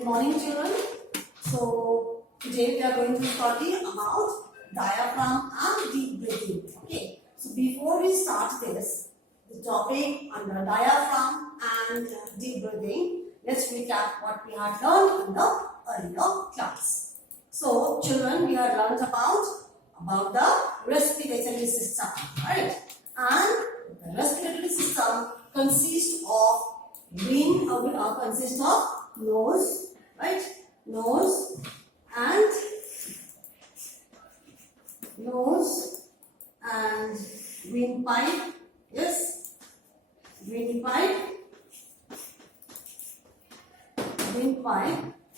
Good morning, children. So today we are going to study about diaphragm and deep breathing. Okay. So before we start this, the topic under diaphragm and deep breathing, let's recap what we had learned in the earlier class. So children, we had learned about the respiratory system, right? And the respiratory system consists of nose, right? Nose and windpipe, yes, windpipe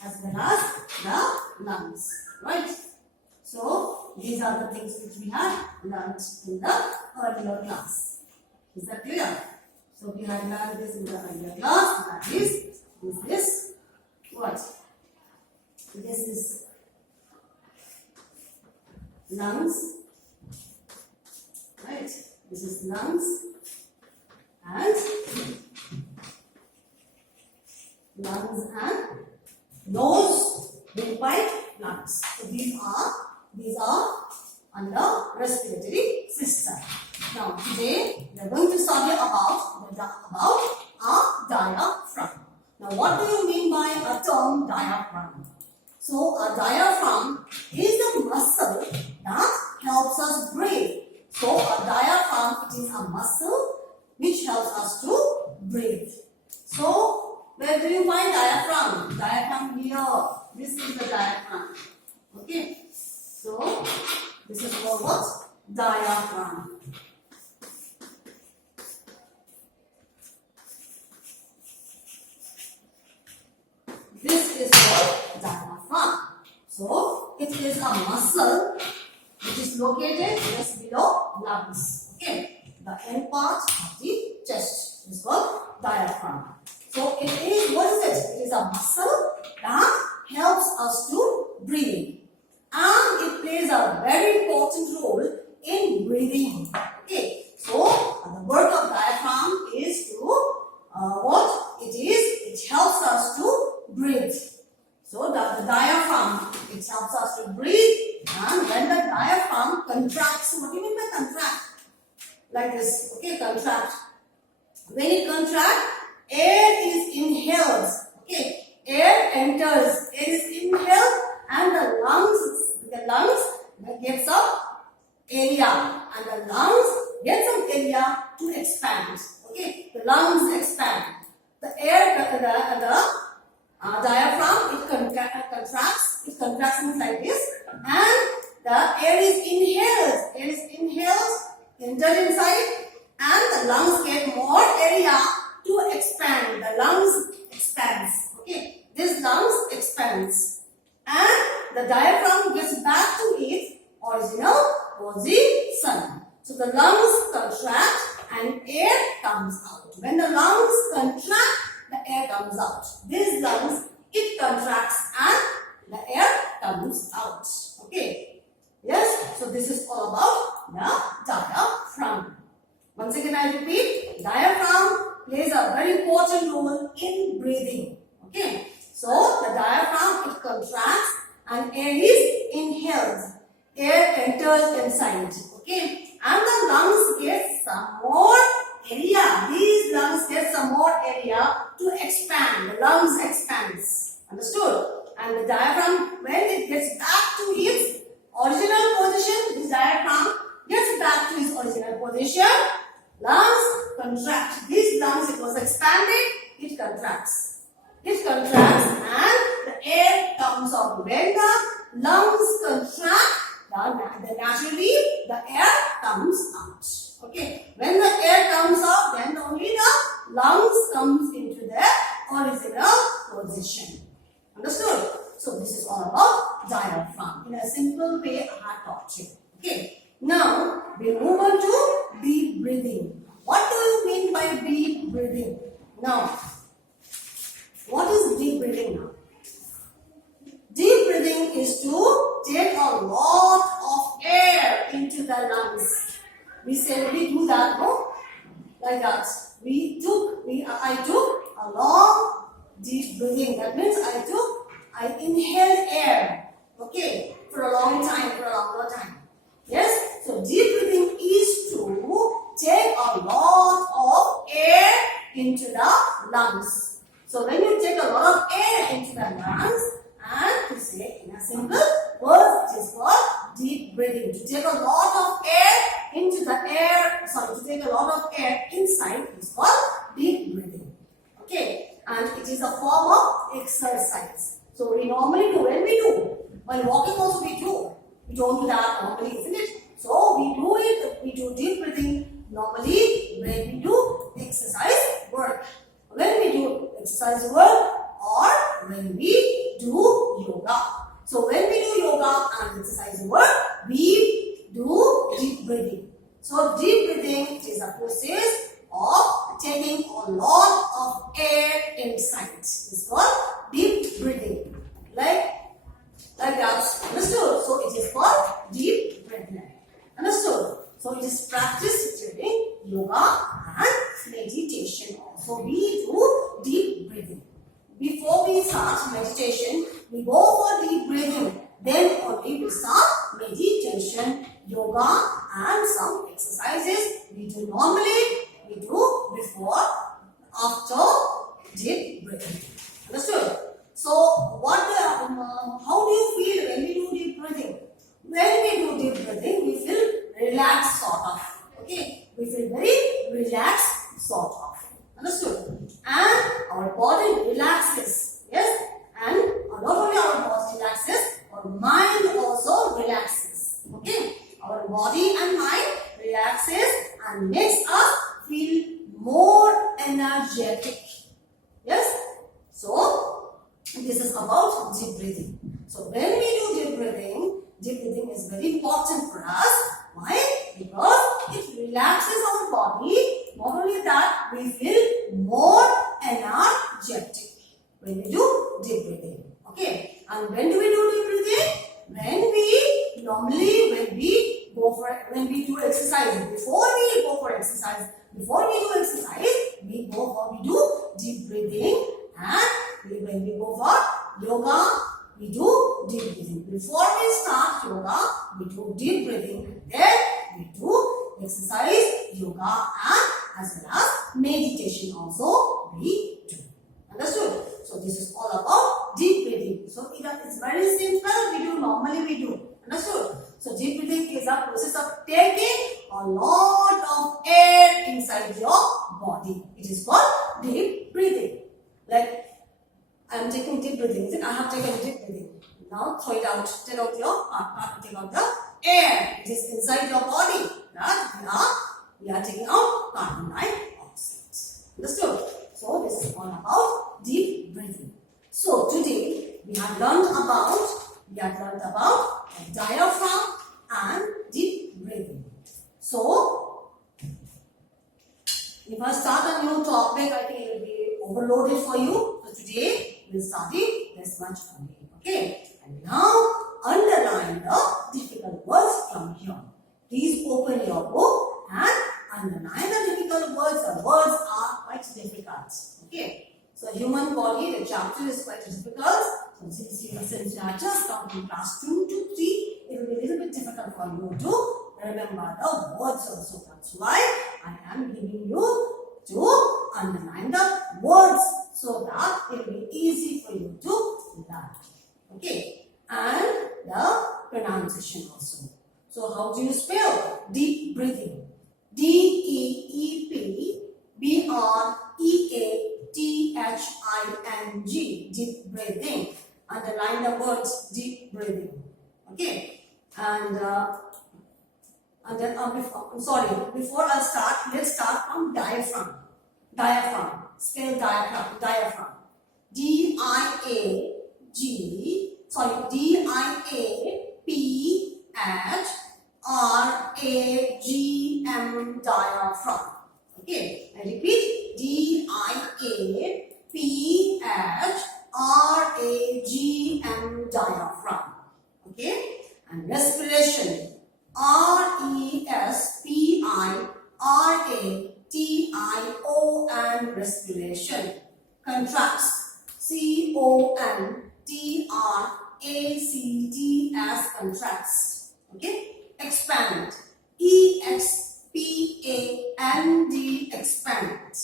as well as the lungs, right? So these are the things which we have learned in the earlier class. Is that clear? So we had learned this in the earlier class. That is this what? This is lungs, right? This is lungs and nose, windpipe, lungs. So these are under respiratory system. Now today we are going to study about a diaphragm. Now what do you mean by a term diaphragm? So a diaphragm is the muscle that helps us breathe. So a diaphragm, it is a muscle which helps us to breathe. So where do you find diaphragm? Diaphragm here. This is the diaphragm. Okay. So this is called what? Diaphragm. This is called diaphragm. So it is a muscle which is located just below lungs. Okay. The end part of the chest is called diaphragm. So it is, what is it? It is a muscle that helps us to breathe. And it plays a very important role in breathing. Okay. So the work of diaphragm is to what? It helps us to breathe. So the diaphragm, it helps us to breathe. And when the diaphragm contracts, what do you mean by contract? Like this. Okay, contract. When it contracts, air is inhaled. Okay, air enters. Air is inhaled and the lungs get some area. And the lungs get some area to expand. Okay, the lungs expand. The diaphragm, it contracts. It contracts like this, and the air is inhaled. Air is inhaled, entered inside, and the lungs get more area to expand. The lungs expands. Okay, this lungs expands, and the diaphragm gets back to its original position. So the lungs contract and air comes out. When the lungs contract, the air comes out. This lungs, it contracts and the air comes out. Okay. Yes. So this is all about the diaphragm. Once again I repeat, diaphragm plays a very important role in breathing. Okay. So the diaphragm, it contracts and air is inhaled. Air enters inside. Okay. And the lungs get some more area. These lungs get some more area to expand. The lungs expands. Understood? And the diaphragm, when it gets back to its original position, this diaphragm gets back to its original position. Lungs contract. These lungs, it was expanded, it contracts. It contracts and the air comes out. When the lungs contract, naturally the air comes out. Okay. When the air comes out, then only the lungs comes into their original position. Understood? So this is all about diaphragm. In a simple way, I have taught you. Okay. Now we move on to deep breathing. What do you mean by deep breathing? Now, what is deep breathing now? Deep breathing is to take a lot of air into the lungs. We do that, no? Like that. I took a long deep breathing. That means I inhaled air, okay, for a long time, for a longer time. Yes, so deep breathing is to take a lot of air into the lungs. So when you take a lot of air into the lungs, and to say in a simple word, it is called deep breathing. To take a lot of air into the air, to take a lot of air inside is called deep breathing. Okay, and it is a form of exercise. So we normally do, when we do, while walking also we do. We don't do that normally, isn't it? So we do it, we do deep breathing normally when we do exercise work. When we do exercise work or when we do yoga. So when we do yoga and exercise work, we do deep breathing. So deep breathing is a process of taking a lot of air inside. It's called deep breathing. Like that. Understood? So it is called deep breathing. Understood? So it is practiced during yoga and meditation. So we do deep breathing. Before we start meditation, we go for deep breathing. Then only we start meditation, yoga and some exercises we do normally, we do before, after deep breathing. Understood? So how do you feel when we do deep breathing? When we do deep breathing, we feel relaxed sort of. Okay? We feel very relaxed sort of. Understood? And our body relaxes. Yes? And not only our body relaxes, our mind also relaxes. Okay? Our body and mind relaxes and makes us feel more energetic. Yes? So, this is about deep breathing. So, when we do deep breathing is very important for us. Why? Because it relaxes our body. Not only that, we feel more energetic when we do deep breathing. Okay? And when do we do deep breathing? When we do exercise. Before we go for exercise, we do deep breathing, and when we go for yoga, we do deep breathing. Before we start yoga, we do deep breathing. Then we do exercise, yoga, and as well as meditation also we do. Understood? So this is all about deep breathing. So it's very simple. Normally we do. Understood? So deep breathing is a process of taking a lot of air inside your body. It is called deep breathing. Like I am taking deep breathing. I have taken deep breathing. Now throw it out. Take out the air. It is inside your body. We are taking out carbon dioxide. Understood? So this is all about deep breathing. So today we have learned about diaphragm and deep breathing. So if I start a new topic, I think it will be overloaded for you. So today we'll study this much only. Okay? And now underline the difficult words from here. Please open your book and underline the difficult words. The words are quite difficult. Okay? So human body, the chapter is quite difficult. So since you are just come from class 2 to 3, it will be a little bit difficult for you to remember the words also. That's why I am giving you to underline the words so that it will be easy for you to learn. Okay? And the pronunciation also. So how do you spell deep breathing? D-E-E-P-B-R-E-A-T-H-I-N-G. Deep breathing. Underline the words deep breathing. Okay? And then before I start, let's start from diaphragm. Diaphragm. Spell diaphragm. Diaphragm. D-I-A-P-H-R-A-G-M. Diaphragm. Okay, I repeat. D-I-A-P-H-R-A-G-M. Diaphragm. Okay, and respiration. R-E-S-P-I-R-A-T-I-O-N. Respiration. Contracts. C-O-N-T-R-A-C-T-S, contracts. Okay? Expand. E-X-P-A-N-D, expand.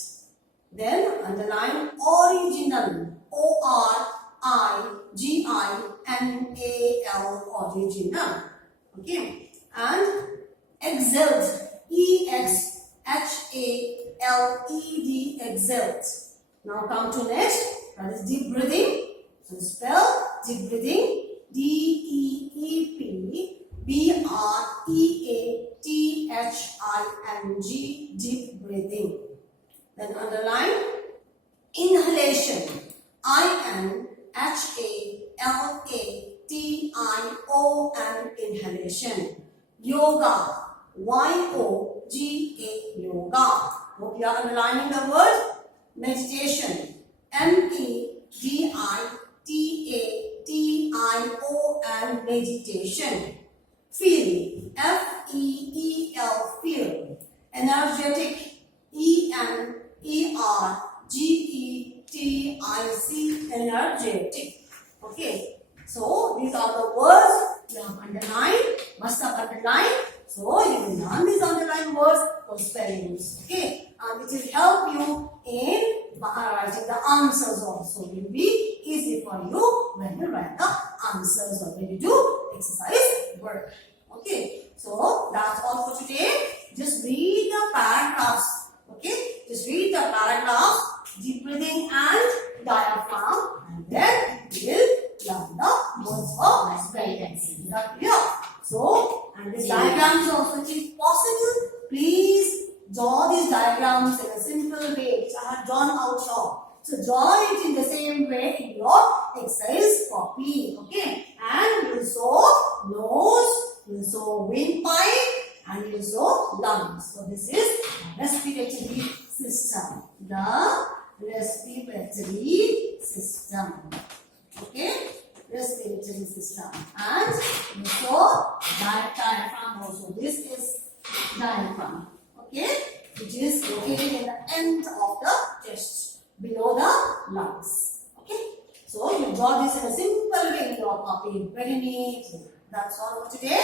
Then underline original. O-R-I-G-I-N-A-L, original. Okay? And exalt. E-X-H-A-L-E-D, exalt. Now come to next. That is deep breathing. So spell deep breathing. D-E-E-P-B-R-E-A-T-H-I-N-G, deep breathing. Then underline inhalation. I-N-H-A-L-A-T-I-O-N, inhalation. Yoga. Y-O-G-A, yoga. Hope you are underlining the word. Meditation. M-E-D-I-T-A-T-I-O-N, meditation. Feel. F-E-E-L, feel. Energetic. E-N-E-R-G-E-T-I-C, energetic. Okay. So these are the words you have underlined. Must have underlined. So you will learn these underlined words for spellings. Okay. And it will help you in writing the answers also. It will be easy for you when you write the answers or when you do exercise work. Okay. So that's all for today. Just read the paragraphs. Okay. Just read the paragraph, deep breathing and diaphragm, and then we will learn the words for spellings. Is that clear? So, and this diagrams also, if possible, please draw these diagrams in a simple way which I have drawn out here. So draw it in the same way in your exercise copy. Okay. And you will show nose, you will show windpipe, and you will show lungs. So this is respiratory system. The respiratory system. Okay. Respiratory system. And you show diaphragm also. This is diaphragm. Okay. Which is located in the end of the chest, below the lungs. Okay. So you draw this in a simple way in your copy. Very neat. That's all for today.